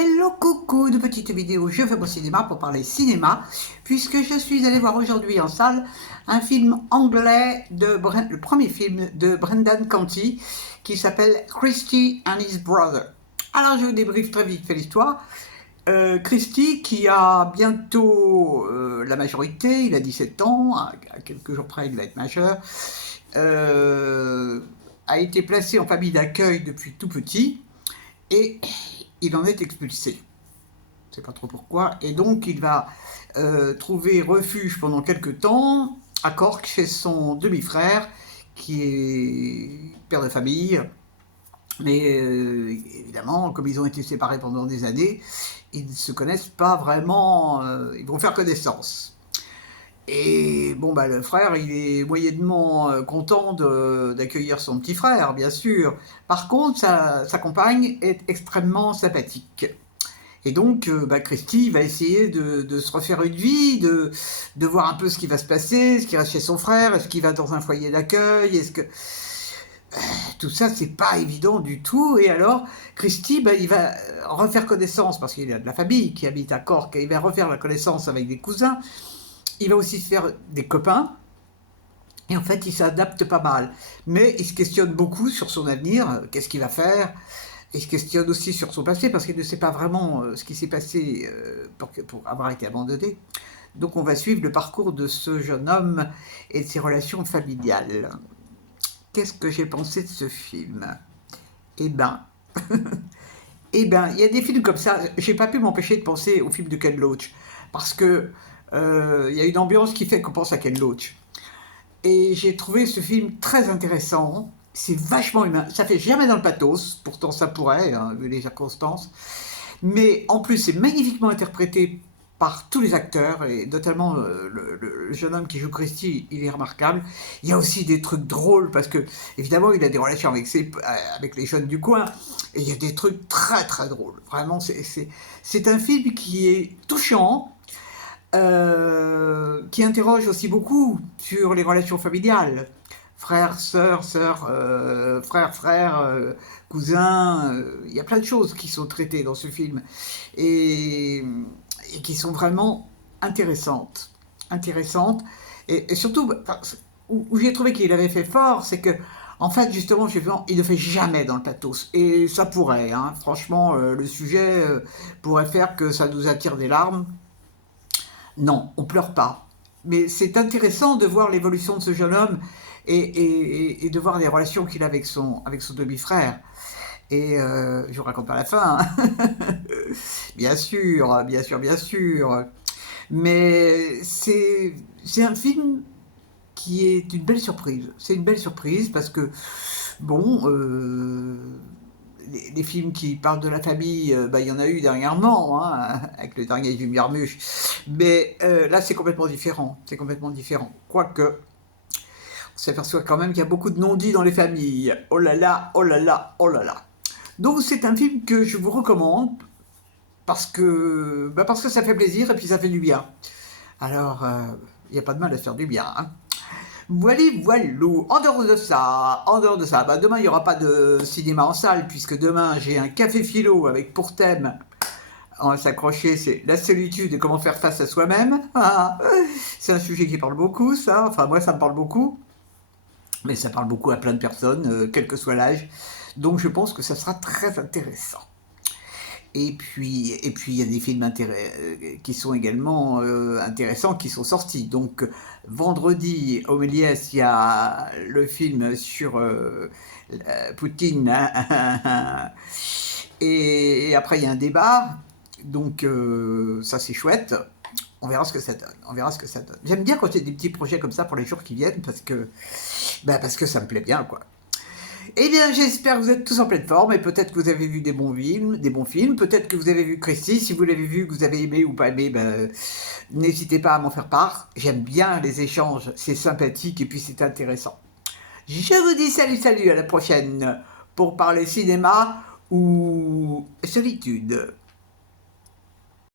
Hello coucou, de petites vidéos Je fais mon cinéma pour parler cinéma, puisque je suis allée voir aujourd'hui en salle un film anglais, le premier film de Brendan Canty, qui s'appelle Christy and His Brother. Alors je vous débriefe très vite fait l'histoire. Christy, qui a bientôt la majorité, il a 17 ans, à quelques jours près il va être majeur, a été placé en famille d'accueil depuis tout petit, et il en est expulsé. Je ne sais pas trop pourquoi. Et donc, il va trouver refuge pendant quelques temps à Cork chez son demi-frère, qui est père de famille. Mais évidemment, comme ils ont été séparés pendant des années, ils ne se connaissent pas vraiment. Ils vont faire connaissance. Et bon, bah, le frère, il est moyennement content d'accueillir son petit frère, bien sûr. Par contre, sa compagne est extrêmement sympathique. Et donc, bah, Christy va essayer de se refaire une vie, de voir un peu ce qui va se passer, est-ce qu'il reste chez son frère, est-ce qu'il va dans un foyer d'accueil, est-ce que... Tout ça, c'est pas évident du tout. Et alors, Christy, bah, il va refaire connaissance, parce qu'il a de la famille qui habite à Cork, et il va refaire la connaissance avec des cousins. Il va aussi se faire des copains, et en fait, il s'adapte pas mal. Mais il se questionne beaucoup sur son avenir, qu'est-ce qu'il va faire. Il se questionne aussi sur son passé, parce qu'il ne sait pas vraiment ce qui s'est passé pour avoir été abandonné. Donc on va suivre le parcours de ce jeune homme et de ses relations familiales. Qu'est-ce que j'ai pensé de ce film? Eh ben, il y a des films comme ça, j'ai pas pu m'empêcher de penser au film de Ken Loach, parce que il y a une ambiance qui fait qu'on pense à Ken Loach. Et j'ai trouvé ce film très intéressant, c'est vachement humain, ça fait jamais dans le pathos, pourtant ça pourrait, hein, vu les circonstances, mais en plus c'est magnifiquement interprété par tous les acteurs, et notamment le jeune homme qui joue Christy, il est remarquable. Il y a aussi des trucs drôles, parce que évidemment il a des relations avec les jeunes du coin, et il y a des trucs très très drôles. Vraiment, c'est un film qui est touchant, qui interroge aussi beaucoup sur les relations familiales. Frères, sœurs, frères, cousins, il y a plein de choses qui sont traitées dans ce film et, et qui sont vraiment intéressantes. Intéressantes. Et surtout, où j'ai trouvé qu'il avait fait fort, c'est que, en fait, justement, il ne fait jamais dans le pathos. Et ça pourrait, hein, franchement, le sujet pourrait faire que ça nous attire des larmes. Non, on pleure pas. Mais c'est intéressant de voir l'évolution de ce jeune homme et de voir les relations qu'il a avec son demi-frère. Et je vous raconte pas la fin, hein. Bien sûr, bien sûr, bien sûr. Mais c'est un film qui est une belle surprise. C'est une belle surprise parce que, bon, les films qui parlent de la famille, bah, il y en a eu dernièrement, hein, avec le dernier Jim Jarmusch. Mais là, c'est complètement différent. C'est complètement différent. Quoique, on s'aperçoit quand même qu'il y a beaucoup de non-dits dans les familles. Oh là là, oh là là, oh là là. Donc, c'est un film que je vous recommande parce que ça fait plaisir et puis ça fait du bien. Alors, il n'y a pas de mal à se faire du bien, hein. Voilà, voilou. En dehors de ça, bah demain il n'y aura pas de cinéma en salle, puisque demain j'ai un café philo avec pour thème, on va s'accrocher, c'est la solitude et comment faire face à soi-même. Ah, c'est un sujet qui parle beaucoup, ça. Enfin, moi ça me parle beaucoup, mais ça parle beaucoup à plein de personnes, quel que soit l'âge. Donc je pense que ça sera très intéressant. Et puis il y a des films qui sont également intéressants, qui sont sortis. Donc, vendredi, au Méliès, il y a le film sur Poutine. Et après, il y a un débat. Donc, ça, c'est chouette. On verra ce que ça donne. On verra ce que ça donne. J'aime bien quand il y a des petits projets comme ça pour les jours qui viennent, parce que ça me plaît bien, quoi. Eh bien, j'espère que vous êtes tous en pleine forme, et peut-être que vous avez vu des bons films, peut-être que vous avez vu Christy. Si vous l'avez vu, que vous avez aimé ou pas aimé, n'hésitez pas à m'en faire part. J'aime bien les échanges, c'est sympathique et puis c'est intéressant. Je vous dis salut, à la prochaine pour parler cinéma ou solitude.